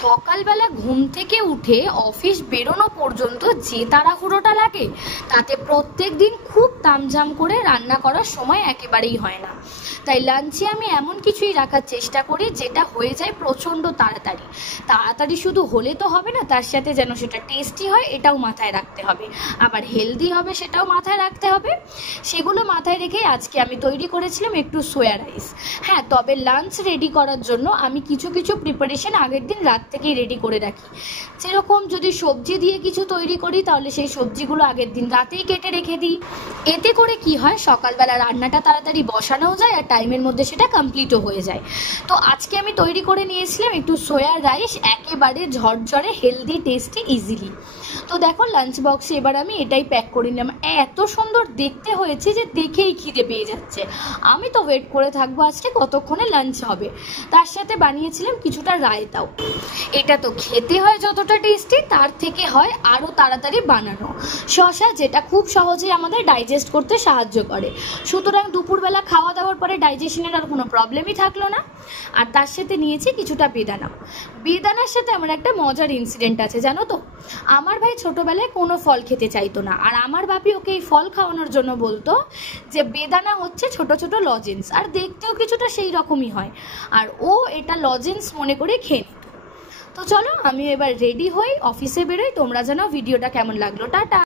সকালবেলা ঘুম থেকে উঠে অফিস বেরোনো পর্যন্ত যে তাড়াহুড়োটা লাগে তাতে প্রত্যেক দিন খুব তামঝাম করে রান্না করার সময় একেবারেই হয় না। তাই লাঞ্চে আমি এমন কিছুই রাখার চেষ্টা করি যেটা হয়ে যায় প্রচণ্ড তাড়াতাড়ি। তাড়াতাড়ি শুধু হলে তো হবে না, তার সাথে যেন সেটা টেস্টি হয় এটাও মাথায় রাখতে হবে, আবার হেলদি হবে সেটাও মাথায় রাখতে হবে। সেগুলো মাথায় রেখে আজকে আমি তৈরি করেছিলাম একটু সোয়া রাইস। হ্যাঁ, তবে লাঞ্চ রেডি করার জন্য আমি কিছু কিছু প্রিপারেশন আগের দিন রাত থেকেই রেডি করে রাখি। যেরকম যদি সবজি দিয়ে কিছু তৈরি করি তাহলে সেই সবজিগুলো আগের দিন রাতেই কেটে রেখে দিই। এতে করে কি হয়, সকালবেলা রান্নাটা তাড়াতাড়ি বসানোও যায় আর টাইমের মধ্যে সেটা কমপ্লিটও হয়ে যায়। তো আজকে আমি তৈরি করে নিয়েছিলাম একটু সোয়া রাইস, একেবারে ঝরঝরে, হেলদি, টেস্টি, ইজিলি। তো দেখো লাঞ্চ বক্সে এবার আমি এটাই প্যাক করে নিলাম। এত সুন্দর দেখতে হয়েছে যে দেখেই খিদে পেয়ে যাচ্ছে। আমি তো ওয়েট করে থাকবো আজকে কতক্ষণে লাঞ্চ হবে। তার সাথে বানিয়েছিলাম কিছুটা রায়তাও। এটা তো খেতে হয় যতটা টেস্টি, তার থেকে হয় আরও তাড়াতাড়ি বানানো। শসা, যেটা খুব সহজেই আমাদের ডাইজেস্ট করতে সাহায্য করে, সুতরাং দুপুরবেলা খাওয়া দাওয়ার পরে ডাইজেশনের আর কোনো প্রবলেমই থাকলো না। আর তার সাথে নিয়েছি কিছুটা বেদানা। বেদানার সাথে আমার একটা মজার ইনসিডেন্ট আছে জানো তো। আমার ভাই ছোটবেলায় কোনো ফল খেতে চাইতো না, আর আমার বাপি ওকে এই ফল খাওয়ানোর জন্য বলতো যে বেদানা হচ্ছে ছোট ছোট লজেন্স, আর দেখতেও কিছুটা সেই রকমই হয়, আর ও এটা লজেন্স মনে করে খেয়ে নিত। তো চলো আমি এবার রেডি হই, অফিসে বেরোই। তোমরা জানাও ভিডিওটা কেমন লাগলো। টাটা।